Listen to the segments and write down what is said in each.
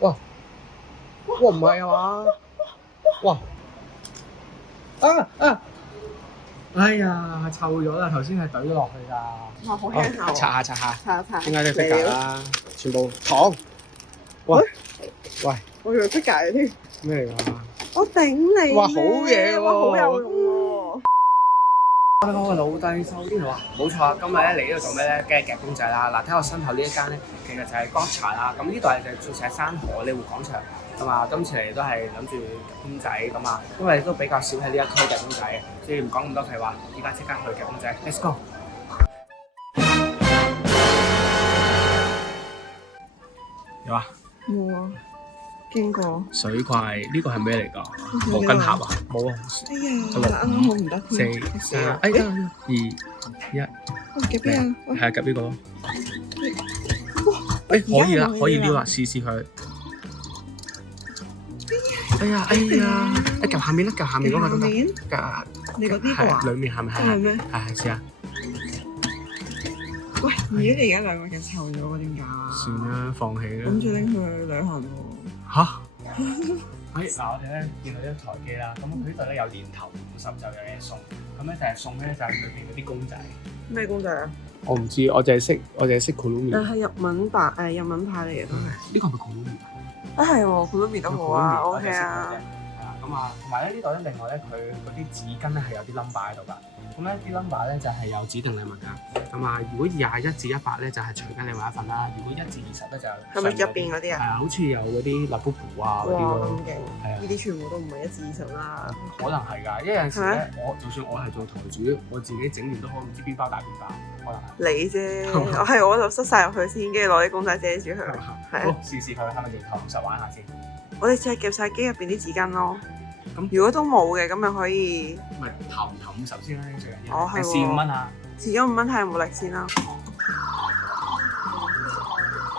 哇！哇唔係啊嘛？哇！哎呀，臭咗啦！頭先係懟咗落去㗎。哇，好輕口。擦下。擦。點解你 figure 啦？全部糖。喂！我以為 figure 添。咩嚟㗎？我頂你！哇，好嘢喎！哇，好有用喎！我哋講個老弟收啲話，冇錯啊！今日咧嚟呢度做咩咧？梗係夾公仔啦！嗱，睇我身後呢一間咧，其實就係乾茶啦。咁呢度係就做成山河呢活廣場咁啊。今次嚟都係諗住夾公仔咁啊，因為都比較少喺呢一區夾公仔，所以唔講咁多廢話，依家即刻去夾公仔 ，Let's go！ 有啊？冇啊，經過。水櫃呢個係咩嚟㗎？毛巾盒啊？冇啊！哎呀，啱啱好唔得添。4、3，哎呀，2、1，夾邊啊？係啊，夾呢個咯。誒，可以啦，可以撩啦，試佢。哎呀，夾下面啦，夾下面嗰個都得。夾你嗰啲個啊？係裡面係咪係咩？係試下。喂，如果你而家兩個夾臭咗喎，點解啊？算啦，放棄啦。諗住拎佢去旅行喎。嚇！嗱，我哋咧見到一台機啦，咁佢呢度咧有年頭50就有嘢送，咁咧就係送咧就係裏邊嗰啲公仔。咩公仔啊？我唔知，我淨係識 Kurumi。但係日文牌嚟嘅都係。呢個係咪 Kurumi？啊係喎，Kurumi都好啊，OK 啊。係啊，咁啊，同埋咧呢度咧，另外咧佢嗰啲紙巾咧係有啲 number 喺度㗎。咁咧啲 number 咧就係有指定禮物㗎。咁啊，如果21至100咧就係隨機禮物一份啦。如果1至20咧就係咪入邊嗰啲啊？係啊，好似有嗰啲 Labubu 啊嗰啲哇，咯。咁勁！係啊，呢啲全部都唔係1至20啦。可能係㗎，因為有陣時咧，就算我係做台主，我自己整完都可能唔知邊包大邊包，可能係。你啫，我就塞晒入去先，跟住攞啲公仔遮住佢。係好，試佢係咪年頭50玩下先？我哋試下夾晒機入邊啲紙巾咯。咁如果都冇嘅，咁咪可以。咪頭50先啦，最緊要。哦，係喎。試5蚊啊！試咗5蚊睇下有冇力先啦。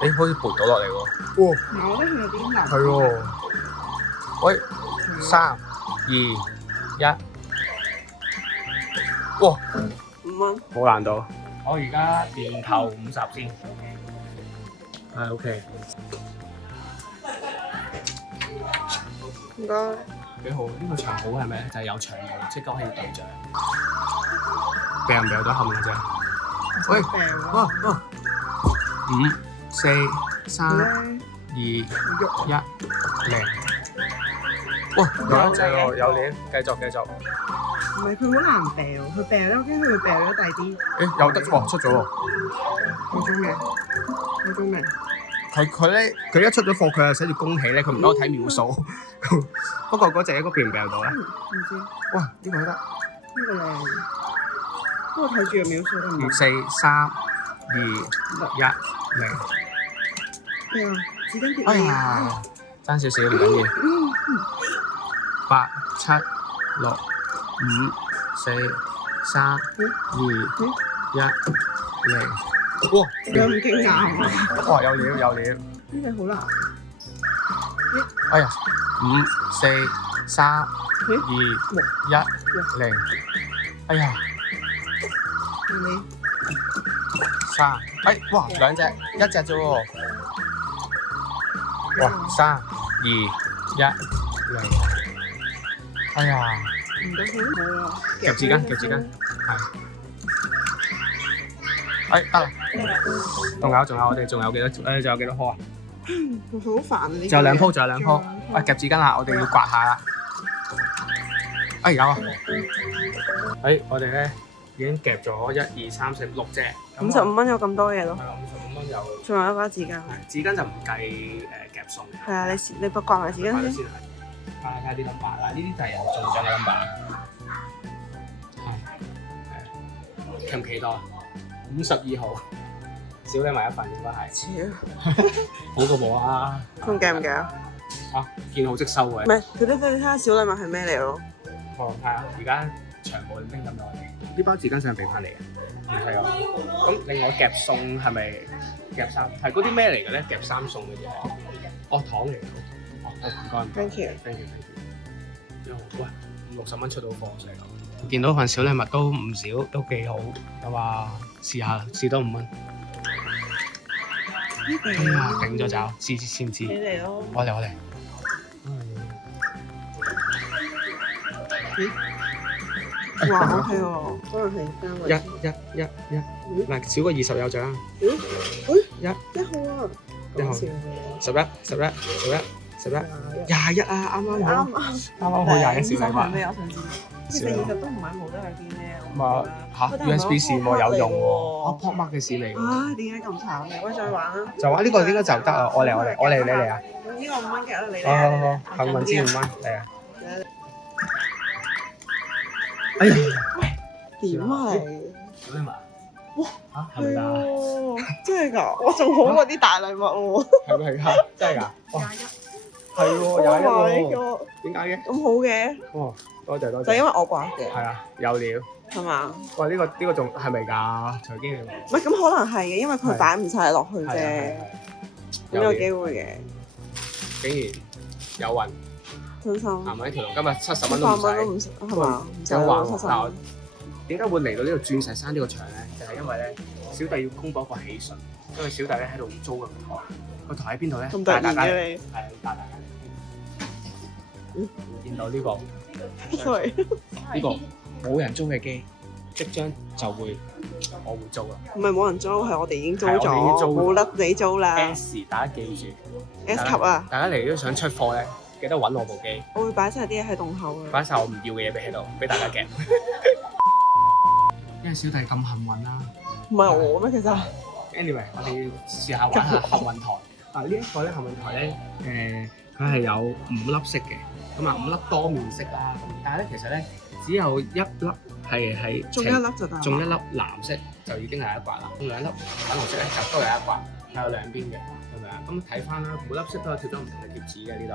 誒，好似撥到落嚟喎。哇！我覺得佢有啲難。係喎。喂，3、2、1。哇5蚊。冇難度。我而家年頭50先。係 OK。唔該。幾好，呢個長好係咪？就係有長毛，即刻可以對象。病唔病到後面嗰隻？喂，哇！5、4、3、2、1，零。哇！有一隻喎，有鏈，繼續。唔係佢好難掉，佢掉咧，我驚佢會掉咗第啲。誒，有得喎，出咗喎。有中未？佢咧，佢一出咗貨，佢係寫住恭喜咧，佢唔俾我睇秒數。不過嗰隻喺嗰邊唔病到咧。唔知。哇！呢個都得。呢個靚。不過睇住個秒數都唔得。 4、3、2、1，零。哎呀，紙巾跌哎呀，爭少少唔緊要。8、7、6、5、4、3、2、1，零。哇！有咁驚訝啊！哇！有料。呢個好難。哎呀！5、4、3、2、1，零。哎呀你！3，哎，哇！兩隻，一隻啫喎。哇！3、2、1，零。哎呀！唔得好啊！夾紙巾，係。哎，得啦。仲有，我哋仲有幾多？仲有幾多鋪啊？好煩啊！呢仲有2鋪，喂，夾紙巾啦，我哋要刮下啦。哎，有啊。哎，我哋咧已經夾咗1、2、3、4、6隻。55蚊有咁多嘢咯。係啊，55蚊有。仲有一包紙巾。紙巾就唔計夾餸。係啊，你刮埋紙巾先。睇下啲 number 啦，呢啲就係有中獎嘅 number。係。期唔期待？52號，少你埋一份應該係。好過冇啊！仲夾唔夾啊？見好即收嘅。唔係，佢都俾你睇下小禮物係咩嚟咯。睇下，而家長毛拎咁多嚟。呢包紙巾想俾翻你啊？唔係啊。咁另外夾餸係咪夾3？係嗰啲咩嚟嘅咧？夾3餸嘅嘢。哦，糖嚟嘅。哦，唔該。Thank you。喂，50蚊出到貨就係咁。見到份小禮物都唔少，都幾好，咁啊試下，試多5蚊。哎呀，頂咗爪，知唔知？你嚟咯。我嚟。哇，OK喎，可能係單位。嗱，少過20有獎。1號啊！一號11、21啊，啱好21小禮物。咩？我想知。其實20都唔係冇得去邊咧。嚇 USB 線喎，有用喎。Pop Mark 嘅線嚟喎。啊，點解咁慘嘅？我再玩啦。就玩呢個應該就得啊！我嚟，你嚟啊！呢個5蚊嘅啦，你好，幸運之5蚊嚟啊！哎呀，點啊你？小禮物。哇！嚇係咪㗎？喎，真係㗎！我仲好過啲大禮物喎。係咪㗎？真係㗎？係喎21 ，21喎。喎。點解嘅？咁好嘅。哦，多謝。就因為我掛嘅。係啊，有料。係嘛？哇！呢個仲係咪㗎？財經唔係咁可能係嘅，因為佢擺唔晒落去啫。咁有機會嘅。竟然有運，真心。行埋呢條路，今日70蚊都唔使，係嘛？唔使有運70嗱，蚊。點解會嚟到呢度鑽石山呢個場咧？就係因為咧，小弟要公佈一個喜訊，因為小弟咧喺度租個台，個台喺邊度咧？咁突然嘅你。係帶大家嚟。見到呢個 sorry。呢個冇人租嘅機，即將就會我會租啦。唔係冇人租，係我哋已經租係我哋已經咗，租冇得你租啦。S 大家記住 S 級啊！大家嚟都想出貨咧，記得揾我部機，我會擺晒啲嘢喺洞口嘅。擺晒我唔要嘅嘢俾喺度，俾大家夾。因為小弟咁幸運啦。唔係我咩？其實 Anyway，我哋試下玩下幸運台。啊，呢一個咧幸運台咧，佢係有5粒色嘅，咁啊5粒多面色啦。咁但係咧其實咧只有1粒係中一粒就得。中一粒藍色就已經係一刮啦，咁2粒粉紅色咧就都有一刮，係有兩邊嘅，係咪啊？咁睇翻啦，每粒色都有貼咗唔同嘅貼紙嘅呢度。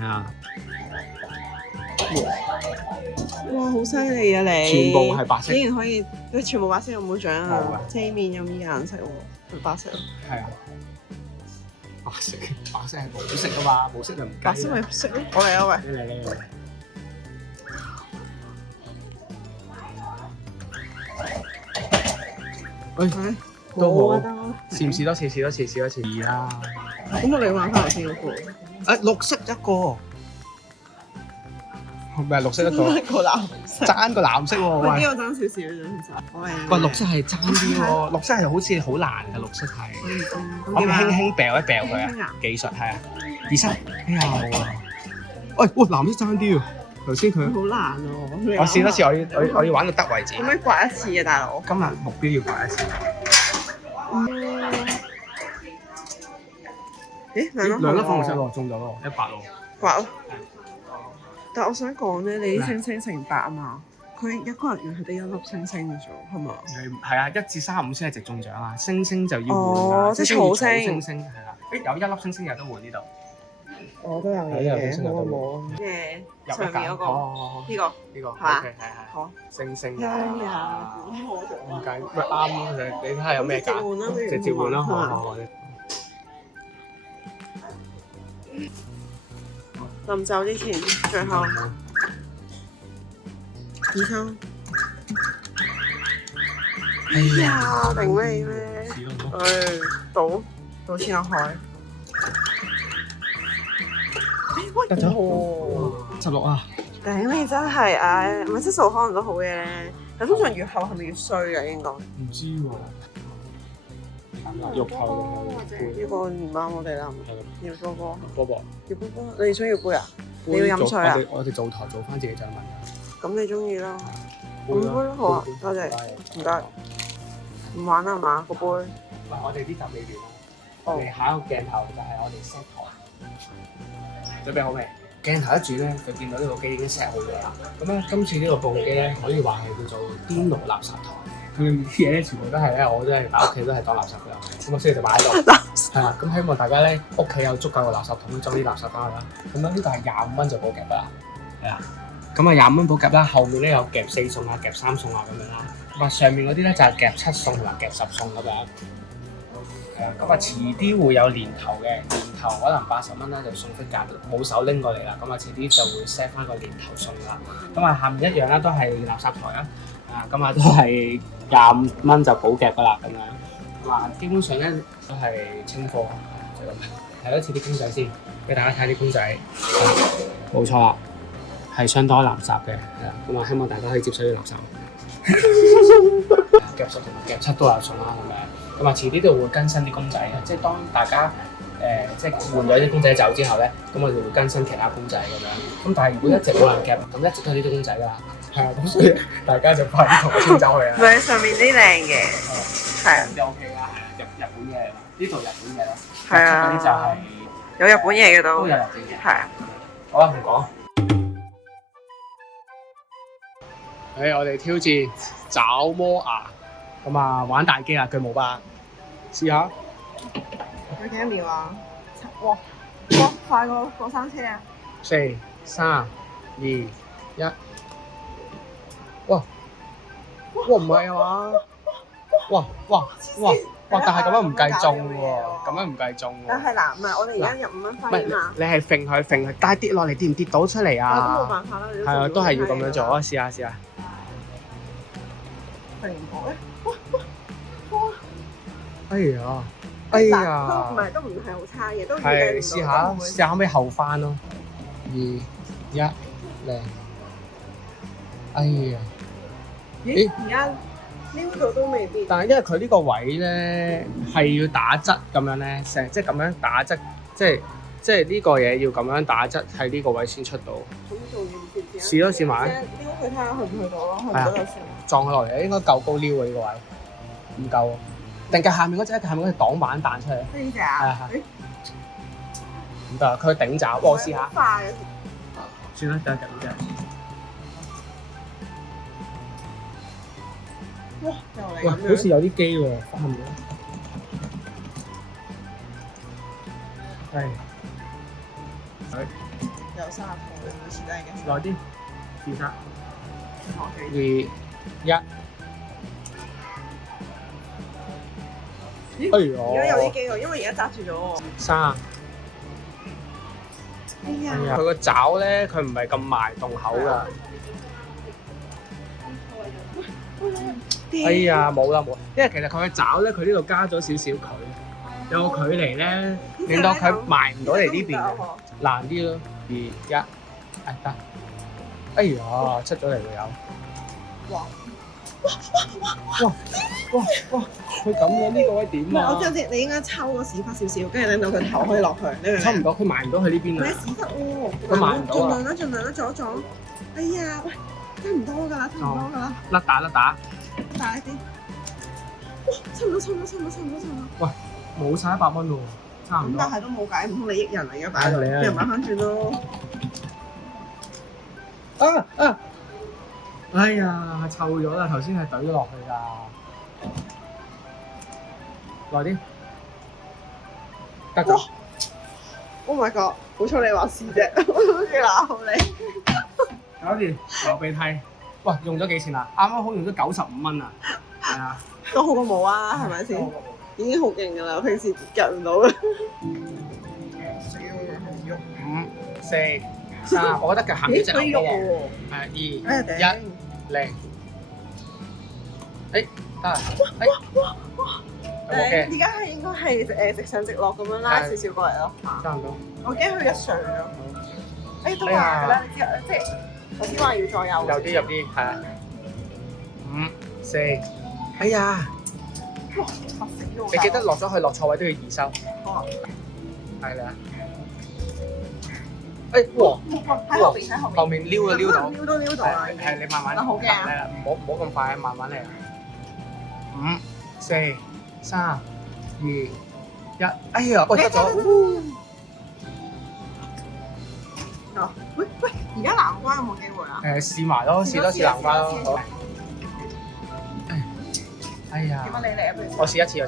係啊。哇！好犀利啊你！全部係白色。竟然可以，佢全部白色有冇獎冇啊？㗎遮面有咩顏色喎？白色。係啊。白色係冇色啊嘛，冇色就唔計。白色咪色咯。我嚟啊喂！你嚟。喂，都好。試唔試多次？試多次。2啦。咁我哋玩翻頭先嗰個。綠色一個。係咪綠色一個？一個藍色。爭個藍色喎。喂，呢個爭少少啫，其實。喂，綠色係爭啲喎，綠色係好似好難嘅綠色係。我哋輕輕掉一掉佢啊！技術係啊。23，哎呀冇啊！喂，藍色爭啲喎，頭先佢。好難喎！我試多次，我要玩到得為止。可唔可以刮一次啊，大佬？今日目標要刮一次。咦，兩粒粉紅色喎，中咗咯，100咯。刮咯。但係我想講咧，你啲星星成百啊嘛，佢一個人係得1粒星星嘅啫，係嘛？係啊，1至35先係直中獎啊，星星就要換哦，即係草星星係啦。有1粒星星有得換呢度。我都有嘅，冇啊冇。咩？上面嗰個呢個係嘛？好。星星。呀！唔計，咪啱咯。你睇下有咩揀？直接換啦，好。臨走之前，最後2抽。哎呀，頂你咩？賭錢落海。喂，得咗16啊！頂你真係，唉，唔係質素可能都好嘅咧，但通常越後係咪越衰㗎？應該唔知喎。肉頭呢個唔啱我哋啦，要波波。波波。要波波，你想要杯啊？你要飲水啊？我哋做台做翻自己獎品。咁你中意啦。杯咯，好啊，多謝，唔該。唔玩啦係嘛個杯？唔係，我哋啲集未完啦。我哋下一個鏡頭就係我哋 set 台。準備好未？鏡頭一轉咧，就見到呢個機已經 set 好咗啦。咁咧，今次呢個部機咧，可以話係叫做顛倒垃圾台。佢啲嘢咧，全部都係咧，我都係喺屋企都係當垃圾㗎啦。咁我所以就擺喺度。係啦，咁希望大家咧屋企有足夠嘅垃圾桶裝啲垃圾翻去啦。咁樣呢個係25蚊就補夾㗎啦。係啊。咁啊25蚊補夾啦，後面咧有夾4餸啊、夾3餸啊咁樣啦。咁啊上面嗰啲咧就係夾7餸同埋夾10餸咁樣。係啊，咁啊遲啲會有年頭嘅，年頭可能80蚊咧就送飛夾，冇手拎過嚟啦。咁啊遲啲就會 set 翻個年頭送啦。咁啊下面一樣啦，都係垃圾台啦。啊咁啊都係25蚊就補夾㗎啦咁樣。嗱，基本上咧都係清貨，就咁。睇多次啲公仔先，俾大家睇啲公仔。冇錯啦，係相當垃圾嘅，係啦。咁啊，希望大家可以接受啲垃圾。夾實同埋夾七都有送啦，係咪？咁啊，遲啲都會更新啲公仔嘅，即係當大家即係換咗啲公仔走之後咧，咁我哋會更新其他公仔咁樣。咁但係如果一直冇人夾，咁一直都係呢啲公仔㗎啦。係啊，咁所以大家就快啲同我清走佢啦。咪上面啲靚嘅，係啊，就 OK 啦，係啊，日本嘢嚟啦，呢度日本嘢咯。係啊嗰啲就係有日本嘢嘅都都有日本嘢。係啊。好啦，唔講。我哋挑戰爪魔牙，咁啊玩大機啊，巨無霸，試下。有幾多秒啊？哇！快過山車啊4、3、2、1。哇！唔係啊嘛？哇！但係咁樣唔計中喎，咁樣唔計中喎。但係嗱，唔係我哋而家入5蚊唔分啊係嘛。你係揈佢，但係跌落嚟跌唔跌到出嚟我都冇啊？辦法啦，你係啊，都係要咁樣做啊！試下。揈唔到咧？哎呀！都唔係都唔係好差嘅，都預計係唔到。試下可唔可以後翻咯？2、1，嚟！哎呀！咦？而家撩到都未必。但係因為佢呢個位咧係要打側咁樣咧，即係咁樣打側，即係呢個嘢要咁樣打側喺呢個位先出到。咁做嘢唔知試咯，試埋。撩佢睇下去唔去到咯，去唔到就算。撞佢落嚟應該夠高撩喎呢個位，唔夠。定計下面嗰隻擋板彈出嚟。呢隻啊？唔得，佢頂爪，我試下。快！算啦，等陣啫。哇！又嚟喂，咁樣好似有啲機喎，翻唔到。係。有30個，好似都係嘅。耐啲，試下。2、1。咦？哎呀！而家有啲機喎，因為而家揸住咗喎。3。哎呀！佢個爪咧，佢唔係咁埋洞口㗎。哎呀，冇啦，因為其實佢個爪咧，佢呢度加咗少少距，有個距離咧，令到佢埋唔到嚟呢邊嘅，難啲咯。2、1，得。哎呀，出咗嚟會有。哇！佢咁樣呢個位點啊？唔係，我知，你應該抽個屎忽少少，跟住令到佢頭可以落去。你明唔明？抽唔到，佢埋唔到去呢邊啊！唔係屎忽喎，佢埋唔到啊！盡量啦，阻。哎呀，喂，差唔多㗎啦，甩打。大啲。哇，差唔多。喂，冇晒100蚊喎，差唔多。咁但係都冇計，唔通你益人嚟嘅擺度，係啊俾人買翻轉咯。哎呀，臭咗啦！頭先係懟咗落去㗎，耐啲，得咗。Oh my god！好彩你話是啫，我好似鬧你。搞掂，流鼻涕。喂，用咗幾錢啊？啱啱好用咗95蚊啊！係啊，都好過冇啊，係咪先？已經好勁㗎啦，平時夾唔到嘅。死咯5、4、3，我覺得佢行呢隻可以喐嘅。喎。係2、1、0。得啦。而家係應該係直上直落咁樣拉少少過嚟咯。差唔多。我驚佢一上咗。都話㗎啦，你知即係頭先話要再右。有啲，係啊。5、4。哎呀！哇！嚇死我！你記得落咗去落錯位都要移收。好啊。係啦。哇！喺後邊，後面撩到。撩到啦！係你慢慢。好驚啊！係啦，唔好咁快，慢慢嚟啊。5、4、3、2、1。哎呀，我得咗。喂，而家南瓜有冇機會啊？試埋咯，試多次南瓜咯。好。哎呀！點解你嚟啊？我試一次。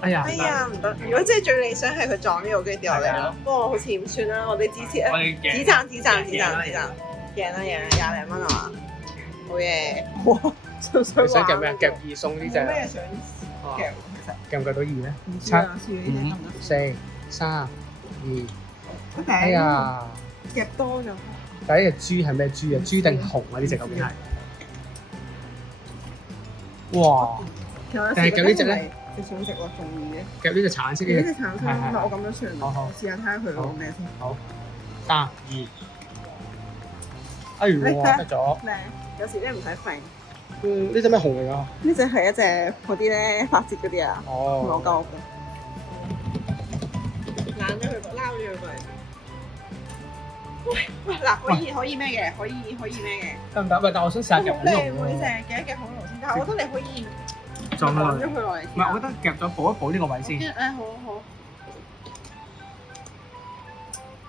哎呀！唔得！如果真係最理想係佢撞呢個機掉落嚟咯。不過好似唔算啦，我哋支持啊！只賺，贏啦，20蚊係嘛？好嘢！哇！你想夾咩啊？夾2送呢隻。咩想夾？夾唔夾到2咧？7、5、4、3、2。哎呀！夾多咗。第一隻豬係咩豬啊？豬定熊啊？呢隻究竟係？哇！其實我但係夾呢隻咧，你想食我中意嘅。夾呢隻橙色呢嘅，隻橙色，但我咁樣算啦。好好我試下睇下佢攞咩先。好，3、2，哎喎，得咗。靚，有時咧唔使揈。呢隻咩紅嚟㗎？呢隻係一隻嗰啲咧發節嗰啲啊，我夠嘅。攬咗佢個，撈咗佢過嚟。喂，嗱，可以咩嘅？可以咩嘅？得唔得？喂，但我想試下夾恐龍靚喎呢喎。隻，夾一夾恐龍先。但係我覺得你可以撞佢落嚟。咗佢落嚟。唔係，我覺得夾咗補一補呢個位先。誒，好。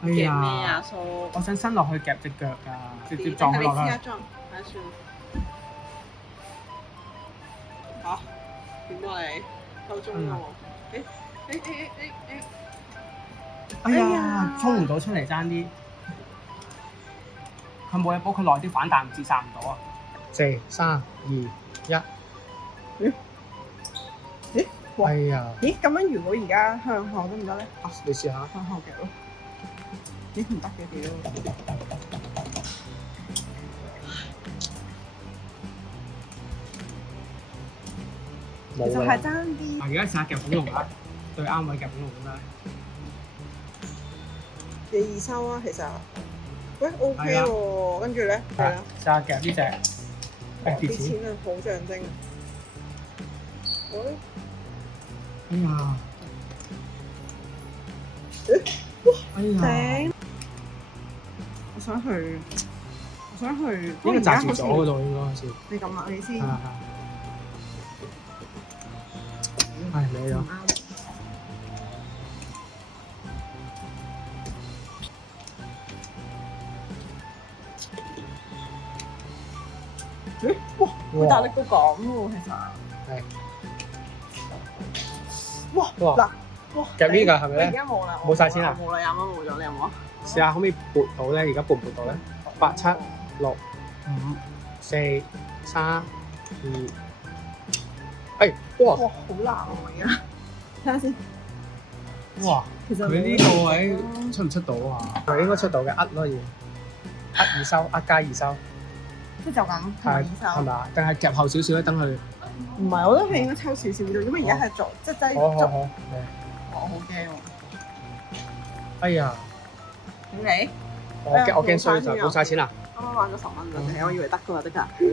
哎夾咩呀啊，！蘇？我想伸落去夾隻腳㗎，直接撞佢落去。你試下撞，睇下算。嚇？點啊你？夠鐘啦喎！哎呀，衝唔到出嚟爭啲。佢冇嘢補，佢耐啲反彈唔知殺唔到啊！4、3、2、1。哎呀！咦，咁樣如果而家向後得唔得咧？啊，你試下。向後夾咯。咦，唔得嘅屌！其實係爭啲。而家試下夾恐龍啦，對啱位夾恐龍啦。你易收啊，其實。喂 ，OK 喎，跟住咧，係啦。試下夾呢隻。啲錢啊，好象徵。哎呀！哎呀！頂！我想去。應該紮住咗嗰度應該好似。你咁啊，你先。係。係你咗。哇！大力到咁喎，其實。係。哇！嗱，夾呢個係咪咧？而家冇啦，冇晒錢啦？冇啦，20蚊冇咗，你有冇啊？試下可唔可以撥到咧？而家撥唔撥到咧？8、7、6、5、4、3、2。哎，哇！哇，好難喎而家。睇下先。哇！其實佢呢個位出唔出到啊？佢應該出到嘅，咯要，二收，加二收。即係就咁，係收。係咪啊？定係夾後少少咧？等佢。唔係，我覺得佢應該抽少少啫，因為而家係做即係擠足。好。我好驚喎！哎呀！點你？我驚衰就冇晒錢啦。啱啱玩咗10蚊咋，我以為得㗎嘛，得㗎。係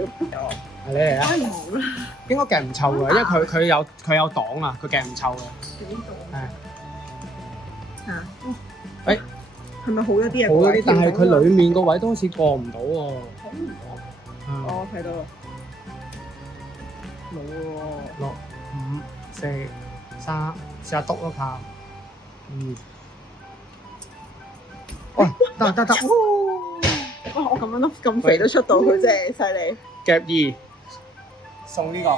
你嚟啊！梗係冇啦。應該夾唔臭㗎，因為佢有擋啊，佢夾唔臭嘅。邊度？係。嚇！誒，係咪好咗啲啊？好咗啲，但係佢裡面個位都好似過唔到喎。過唔到。我睇到啦。冇喎。6、5、4、3，試下篤咯靠。喂，得。哇！我咁樣都咁肥都出到，佢真係犀利。夾2，送呢個。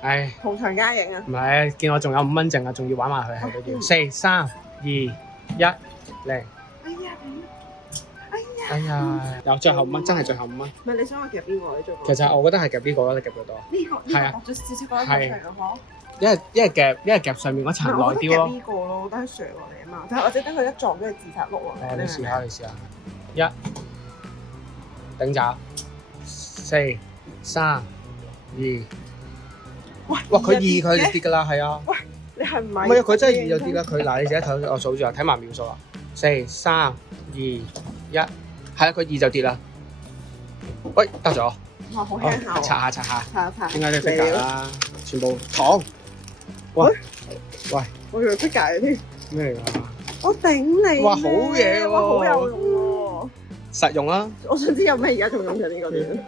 唉。同場加映啊！唔係，見我仲有5蚊剩啊，仲要玩埋佢喺嗰條。4、3、2、1，嚟。哎呀！有最後5蚊，真係最後5蚊。唔係你想我夾邊個？你最後。其實我覺得係夾呢個啦，你夾幾多？呢個薄咗少少嗰一層出嚟咯，嗬。因為夾上面嗰層耐啲咯。呢個咯，等佢上落嚟啊嘛。但係或者等佢一撞，跟住自殺碌落嚟。你試下。1，頂閘。4、3、2。哇！佢2佢就跌㗎啦，係啊。喂，你係唔係？唔係啊，佢真係2就跌啦。佢嗱，你自己睇，我數住啊，睇埋秒數啊。4、3、2、1，係啦，佢2就跌啦。喂，得咗。哇，好輕巧。擦下。擦。點解你 figure 啦？全部糖。喂。我以為 figure 添。咩嚟㗎？我頂你！哇，好嘢喎！哇，好有用喎！實用啦。我想知有咩而家仲用緊呢個點？